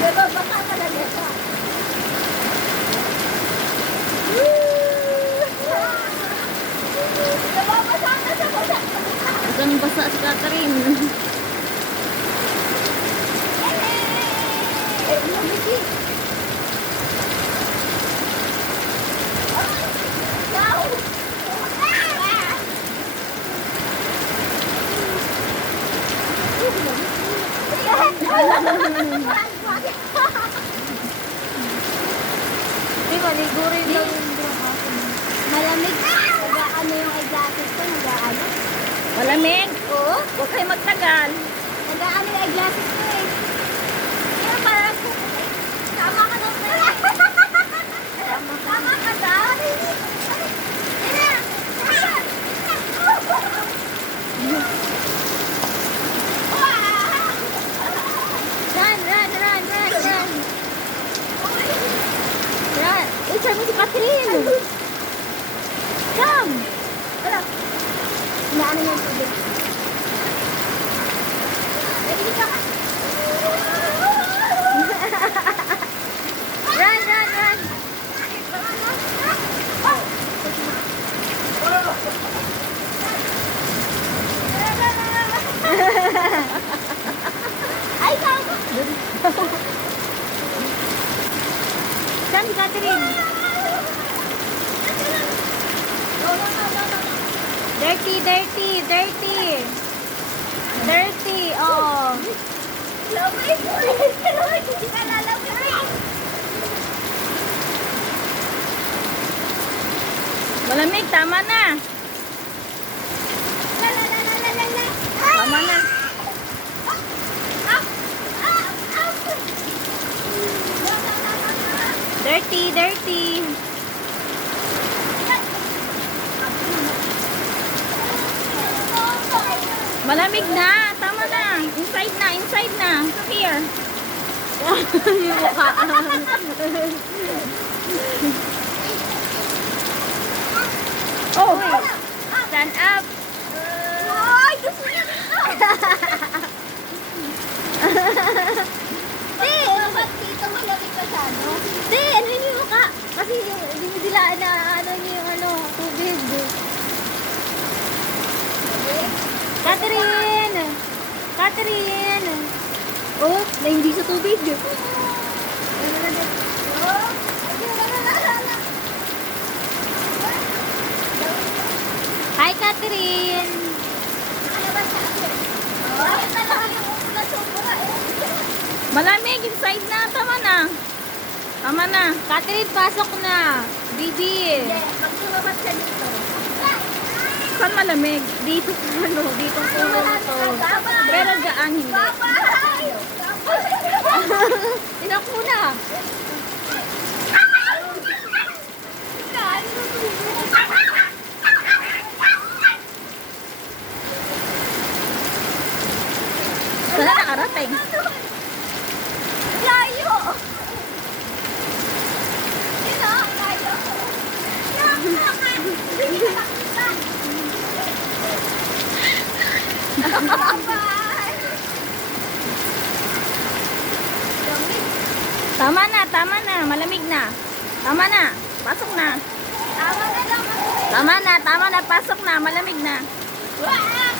Diba, baka talaga ito. Nababasa na sa basa. Isang basa si Catherine. Lumiki. Wow! Di ba, ligo rin daw yung Malamig. Nag-ano yung eyeglasses ko, nag-ano. malamig. Oo. Huwag kayo magtagal. Nag-ano yung eyeglasses ko eh. Kaya parang tama ka daw sa'yo. Tama ka daw. Run. Run. Uy, sabi si Catherine. Come. Wala. Inaano yung tubig. Ready ka? Run. Ay, tama. Saan si Catherine? No. Dirty, oh. Lamig. Hindi ka lalamig. Malamig, tama na. Tama na. Dirty. Malamig na. Tama na. Inside na. Here. Yung mukha. Oh, stand up. Ay, gusto niya dito. Ba't dito malamig ka sa ano? Hindi, ano yung mukha? Kasi hindi sila na ano yung tubig. Catherine. Oh, na hindi sa tubig. Hi, Catherine. Malamig, inside na. Tama na. Catherine, pasok na. Bibi. Magsulabas ka dito. Saan malamig? Dito sa dito puno na to. Pero dyan hindi. Bye-bye! Inak muna. Saan na nakarating? Layo! Sino? Layo! Bye-bye! Tama na. Malamig na. Tama na. Pasok na. Tama na lang ako. Tama na. Pasok na. Malamig na. Wah!